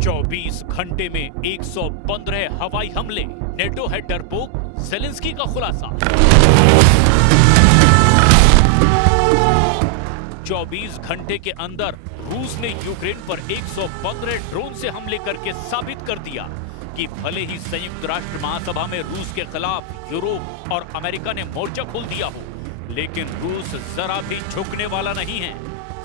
24 घंटे में 115 हवाई हमले, नेटो है डरपोक, ज़ेलेंस्की का खुलासा। 24 घंटे के अंदर रूस ने यूक्रेन पर 115 ड्रोन से हमले करके साबित कर दिया कि भले ही संयुक्त राष्ट्र महासभा में रूस के खिलाफ यूरोप और अमेरिका ने मोर्चा खोल दिया हो, लेकिन रूस जरा भी झुकने वाला नहीं है।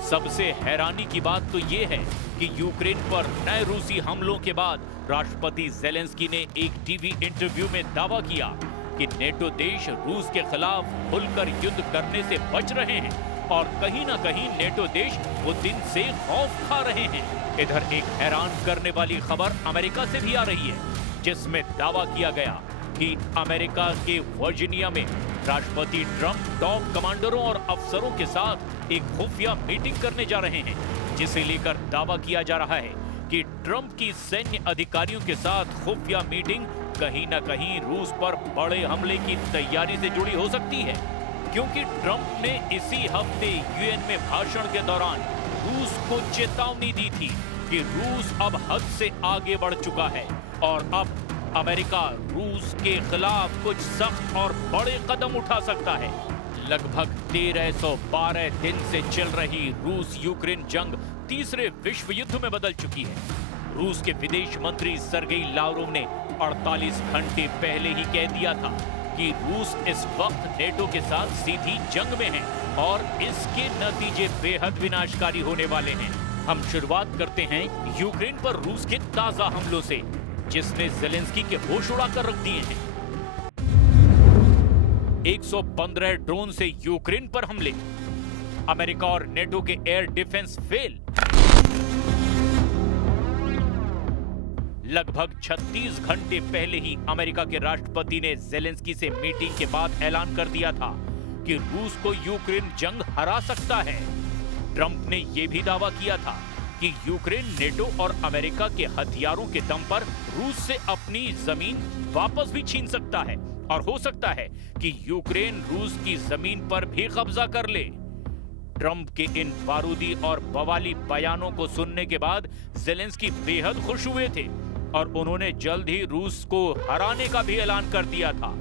सबसे हैरानी की बात तो ये है कि यूक्रेन पर नए रूसी हमलों के बाद राष्ट्रपति ज़ेलेंस्की ने एक टीवी इंटरव्यू में दावा किया कि नेटो देश रूस के खिलाफ खुलकर युद्ध करने से बच रहे हैं और कहीं ना कहीं नेटो देश वो दिन से खौफ खा रहे हैं। इधर एक हैरान करने वाली खबर अमेरिका से भी आ रही है, जिसमें दावा किया गया कि अमेरिका के वर्जीनिया में राष्ट्रपति ट्रंप टॉप कमांडरों और अफसरों के साथ एक खुफिया मीटिंग करने जा रहे हैं, जिसे लेकर दावा किया जा रहा है कि ट्रंप की सैन्य अधिकारियों के साथ खुफिया मीटिंग कहीं न कहीं रूस पर बड़े हमले की तैयारी से जुड़ी हो सकती है, क्योंकि ट्रंप ने इसी हफ्ते यूएन में भाषण के दौरान रूस को चेतावनी दी थी कि रूस अब हद से आगे बढ़ चुका है और अब अमेरिका रूस के खिलाफ कुछ सख्त और बड़े कदम उठा सकता है। लगभग 1312 दिन से चल रही रूस यूक्रेन जंग तीसरे विश्व युद्ध में बदल चुकी है। रूस के विदेश मंत्री सर्गेई लावरोव ने 48 घंटे पहले ही कह दिया था कि रूस इस वक्त नेटो के साथ सीधी जंग में है और इसके नतीजे बेहद विनाशकारी होने वाले हैं। हम शुरुआत करते हैं यूक्रेन पर रूस के ताजा हमलों से, जिसने ज़ेलेंस्की के होश उड़ाकर रख दिए हैं। 115 ड्रोन से यूक्रेन पर हमले, अमेरिका और नेटो के एयर डिफेंस फेल। लगभग 36 घंटे पहले ही अमेरिका के राष्ट्रपति ने ज़ेलेंस्की से मीटिंग के बाद ऐलान कर दिया था कि रूस को यूक्रेन जंग हरा सकता है। ट्रंप ने यह भी दावा किया था कि यूक्रेन नेटो और अमेरिका के हथियारों के दम पर रूस से अपनी जमीन वापस भी छीन सकता है और हो सकता है कि यूक्रेन रूस की जमीन पर भी कब्जा कर ले। ट्रंप के इन बारूदी और बवाली बयानों को सुनने के बाद ज़ेलेंस्की बेहद खुश हुए थे और उन्होंने जल्द ही रूस को हराने का भी ऐलान कर दिया था।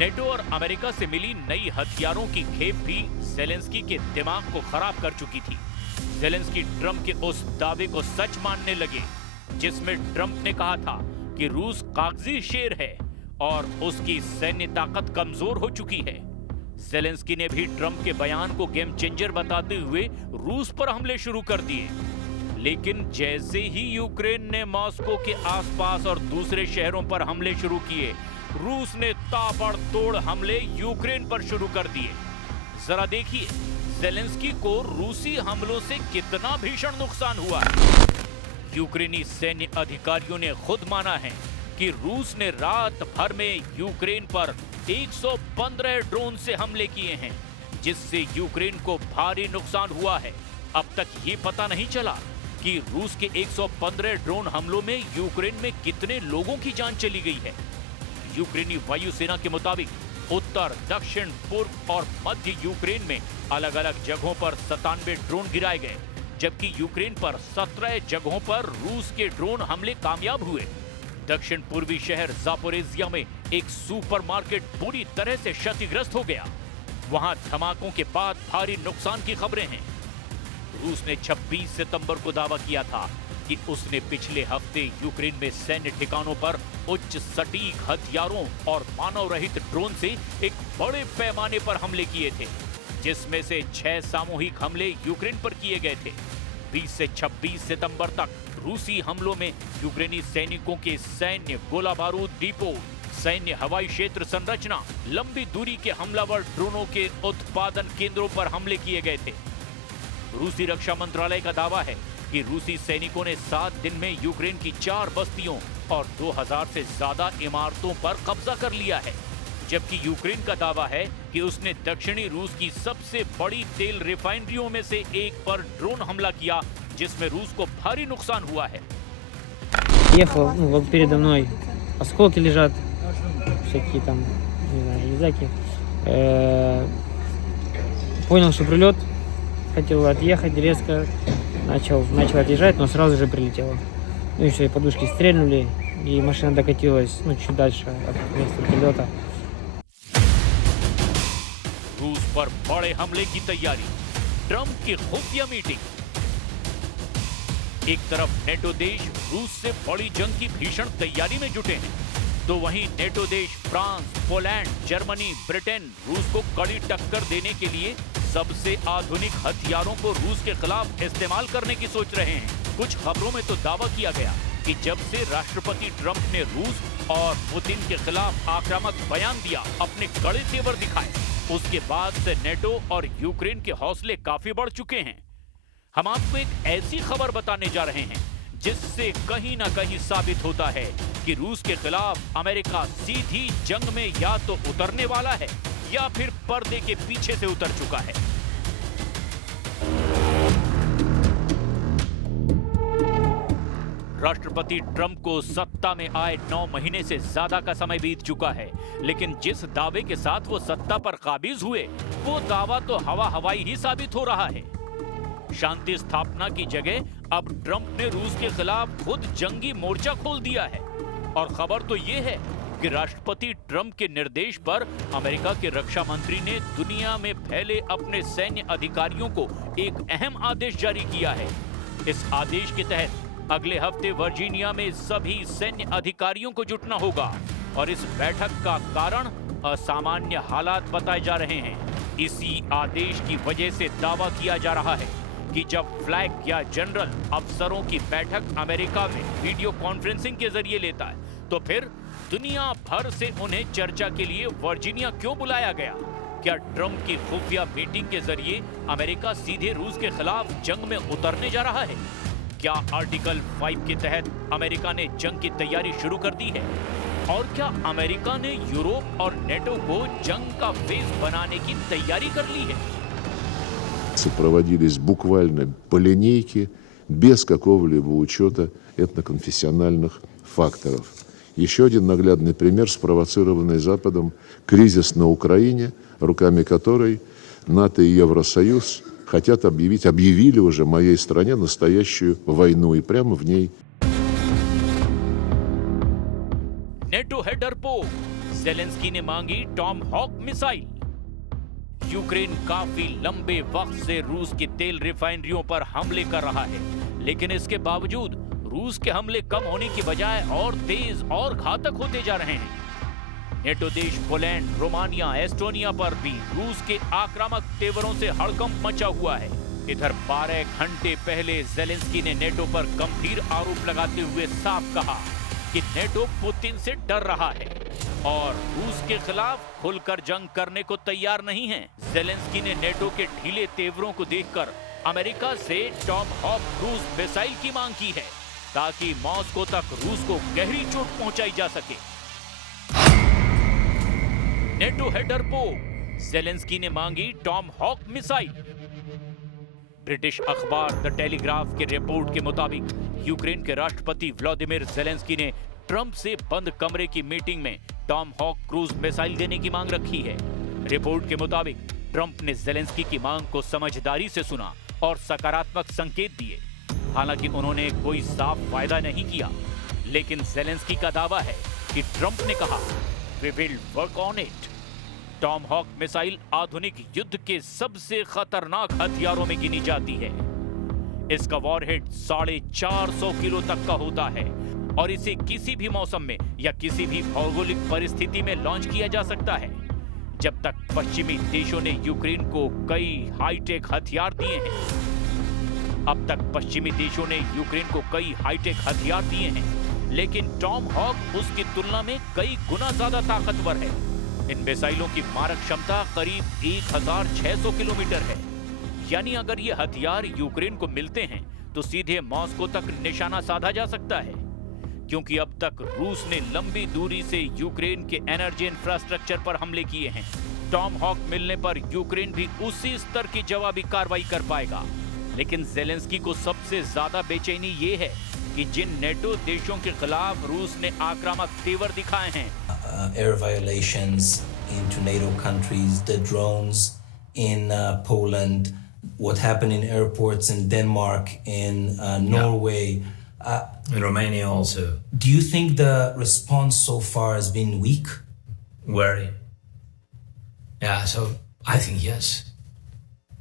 नेटो और अमेरिका से मिली नई हथियारों की खेप भी ज़ेलेंस्की के दिमाग को खराब कर चुकी थी। ज़ेलेंस्की ट्रंप के उस दावे को सच मानने लगे जिसमें ट्रंप ने कहा था कि रूस कागजी शेर है और उसकी सैन्य ताकत कमजोर हो चुकी है। ज़ेलेंस्की ने भी ट्रंप के बयान को गेम चेंजर बताते हुए रूस पर हमले शुरू कर दिए, लेकिन जैसे ही यूक्रेन ने मॉस्को के आसपास और दूसरे शहरों पर हमले शुरू किए, रूस ने ताबड़तोड़ हमले यूक्रेन पर शुरू कर दिए। जरा देखिए ज़ेलेंस्की को रूसी हमलों से कितना भीषण नुकसान हुआ है। यूक्रेनी सैन्य अधिकारियों ने खुद माना है कि रूस ने रात भर में यूक्रेन पर 115 ड्रोन से हमले किए हैं, जिससे यूक्रेन को भारी नुकसान हुआ है। अब तक ये पता नहीं चला कि रूस के 115 ड्रोन हमलों में यूक्रेन में कितने लोगों की जान चली गई है। यूक्रेनी वायुसेना के मुताबिक उत्तर, दक्षिण, पूर्व और मध्य यूक्रेन में अलग अलग जगहों पर 97 ड्रोन गिराए गए, जबकि यूक्रेन पर 17 जगहों पर रूस के ड्रोन हमले कामयाब हुए। दक्षिण पूर्वी शहर ज़ापोरिज़िया में एक सुपरमार्केट पूरी तरह से क्षतिग्रस्त हो गया। वहां धमाकों के बाद भारी नुकसान की खबरें हैं। रूस ने 26 सितंबर को दावा किया था कि उसने पिछले हफ्ते यूक्रेन में सैन्य ठिकानों पर उच्च सटीक हथियारों और मानव रहित ड्रोन से एक बड़े पैमाने पर हमले किए थे, जिसमें से 6 सामूहिक हमले यूक्रेन पर किए गए थे। 20 से 26 सितंबर तक रूसी हमलों में यूक्रेनी सैनिकों के सैन्य गोला बारूद डिपो, सैन्य हवाई क्षेत्र संरचना, लंबी दूरी के हमलावर ड्रोनों के उत्पादन केंद्रों पर हमले किए गए थे। रूसी रक्षा मंत्रालय का दावा है कि रूसी सैनिकों ने 7 दिन में यूक्रेन की 4 बस्तियों और 2000 से ज्यादा इमारतों पर कब्जा कर लिया है, जबकि यूक्रेन का दावा है कि उसने दक्षिणी रूस की सबसे बड़ी तेल रिफाइनरियों में से एक पर ड्रोन हमला किया, जिसमें रूस को भारी नुकसान हुआ है। Ехал, вот передо мной осколки лежат, всякие там, не знаю, железяки. Понял, что прилет, хотел отъехать резко, начал отъезжать, но сразу же прилетело. Ну и все, и подушки стрельнули, и машина докатилась, ну, чуть дальше от места прилета. रूस पर बड़े हमले की तैयारी, ट्रंप की खुफिया मीटिंग। एक तरफ नेटो देश रूस से बड़ी जंग की भीषण तैयारी में जुटे हैं, तो वहीं नेटो देश फ्रांस, पोलैंड, जर्मनी, ब्रिटेन रूस को कड़ी टक्कर देने के लिए सबसे आधुनिक हथियारों को रूस के खिलाफ इस्तेमाल करने की सोच रहे हैं। कुछ खबरों में तो दावा किया गया कि जब से राष्ट्रपति ट्रंप ने रूस और पुतिन के खिलाफ आक्रामक बयान दिया, अपने कड़े तेवर दिखाए, उसके बाद से नेटो और यूक्रेन के हौसले काफी बढ़ चुके हैं। हम आपको एक ऐसी खबर बताने जा रहे हैं जिससे कहीं ना कहीं साबित होता है कि रूस के खिलाफ अमेरिका सीधी जंग में या तो उतरने वाला है या फिर पर्दे के पीछे से उतर चुका है। राष्ट्रपति ट्रंप को सत्ता में आए 9 महीने से ज्यादा का समय बीत चुका है, लेकिन जिस दावे के साथ वो सत्ता पर काबिज हुए, वो दावा तो हवा हवाई ही साबित हो रहा है। शांति स्थापना की जगह अब ट्रंप ने रूस के खिलाफ खुद जंगी मोर्चा खोल दिया है। और खबर तो ये है कि राष्ट्रपति ट्रंप के निर्देश पर अमेरिका के रक्षा मंत्री ने दुनिया में फैले अपने सैन्य अधिकारियों को एक अहम आदेश जारी किया है। इस आदेश के तहत अगले हफ्ते वर्जीनिया में सभी सैन्य अधिकारियों को जुटना होगा और इस बैठक का कारण असामान्य हालात बताए जा रहे हैं। इसी आदेश की वजह से दावा किया जा रहा है कि जब फ्लैग या जनरल अफसरों की बैठक अमेरिका में वीडियो कॉन्फ्रेंसिंग के जरिए लेता है, तो फिर दुनिया भर से उन्हें चर्चा के लिए वर्जीनिया क्यों बुलाया गया? क्या ट्रंप की खुफिया मीटिंग के जरिए अमेरिका सीधे रूस के खिलाफ जंग में उतरने जा रहा है? क्या आर्टिकल 5 के तहत अमेरिका ने जंग की तैयारी शुरू कर दी है? और क्या अमेरिका ने यूरोप और नेटो को जंग का फेस बनाने की तैयारी कर ली है? Проводились буквально по линейке, без какого-либо учета этноконфессиональных факторов. Еще один наглядный пример, спровоцированный Западом кризис на Украине, руками которой НАТО и Евросоюз хотят объявили уже моей стране настоящую войну и прямо в ней. नेटो है डरपोक, ज़ेलेंस्की ने मांगी टॉम हॉक मिसाइल। यूक्रेन काफी लंबे वक्त से रूस की तेल रिफाइनरियों पर हमले कर रहा है, लेकिन इसके बावजूद रूस के हमले कम होने की बजाय और तेज और घातक होते जा रहे हैं। नेटो देश पोलैंड, रोमानिया, एस्टोनिया पर भी रूस के आक्रामक तेवरों से हड़कंप मचा हुआ है। इधर 12 घंटे पहले ज़ेलेंस्की ने नेटो पर गंभीर आरोप लगाते हुए साफ कहा कि नेटो पुतिन से डर रहा है और रूस के खिलाफ खुलकर जंग करने को तैयार नहीं है। ज़ेलेंस्की ने नेटो के ढीले तेवरों को देखकर अमेरिका से टॉम हॉक क्रूज मिसाइल की मांग की है ताकि मॉस्को तक रूस को गहरी चोट पहुंचाई जा सके। नेटो है डरपोक, ज़ेलेंस्की ने मांगी टॉम हॉक मिसाइल। ब्रिटिश अखबार द टेलीग्राफ के रिपोर्ट के मुताबिक यूक्रेन के राष्ट्रपति व्लादिमीर ज़ेलेंस्की ने ट्रंप से बंद कमरे की मीटिंग में टॉम हॉक क्रूज मिसाइल देने की मांग रखी है। रिपोर्ट के मुताबिक ट्रंप ने ज़ेलेंस्की की मांग को समझदारी से सुना और सकारात्मक संकेत दिए। हालांकि उन्होंने कोई साफ वायदा नहीं किया, लेकिन ज़ेलेंस्की का दावा है कि ट्रंप ने कहा, "We will work on it." Tomahawk missile आधुनिक युद्ध के सबसे खतरनाक हथियारों में गिनी जाती है। इसका वॉरहेड 450 किलो तक का होता है और इसे किसी भी मौसम में या किसी भी भौगोलिक परिस्थिति में लॉन्च किया जा सकता है। जब तक पश्चिमी देशों ने यूक्रेन को कई हाईटेक हथियार दिए हैं, अब तक पश्चिमी देशों ने यूक्रेन को कई हाईटेक हथियार दिए हैं, लेकिन टॉम हॉक उसकी तुलना में कई गुना ज्यादा ताकतवर है। इन मिसाइलों की मारक क्षमता करीब 1600 किलोमीटर है। यानी अगर ये हथियार यूक्रेन को मिलते हैं तो सीधे मॉस्को तक निशाना साधा जा सकता है, क्योंकि अब तक रूस ने लंबी दूरी से यूक्रेन के एनर्जी इंफ्रास्ट्रक्चर पर हमले किए हैं। टॉम हॉक मिलने पर यूक्रेन भी उसी स्तर की जवाबी कार्रवाई कर पाएगा। लेकिन ज़ेलेंस्की को सबसे ज्यादा बेचैनी ये है कि जिन नेटो देशों के खिलाफ रूस ने आक्रामक तेवर दिखाए हैं, air violations into NATO countries, the drones in Poland, what happened in airports in Denmark, in Norway, In Romania also. Do you think the response so far has been weak? Very. Yeah, so I think yes.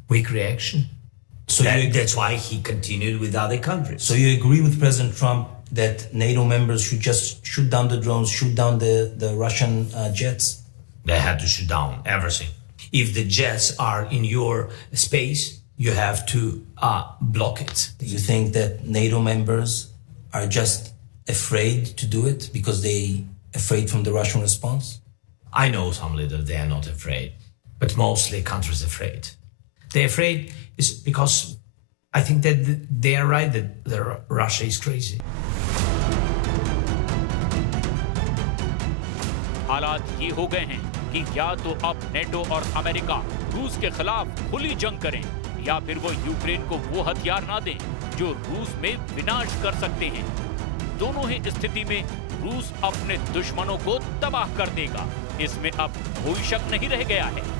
Weak reaction. So That's why he continued with other countries. So you agree with President Trump that NATO members should just shoot down the drones, shoot down the Russian jets? They had to shoot down everything. If the jets are in your space, you have to block it. Do you think that NATO members are just afraid to do it because they afraid from the Russian response? I know some leaders, they are not afraid, but mostly countries afraid. They're afraid is because I think that they are right that Russia is crazy. हालात ये हो गए हैं कि या तो अब NATO और अमेरिका रूस के खिलाफ खुली जंग करें या फिर वो यूक्रेन को वो हथियार ना दें जो रूस में विनाश कर सकते हैं। दोनों ही स्थिति में रूस अपने दुश्मनों को तबाह कर देगा, इसमें अब कोई शक नहीं रह गया है।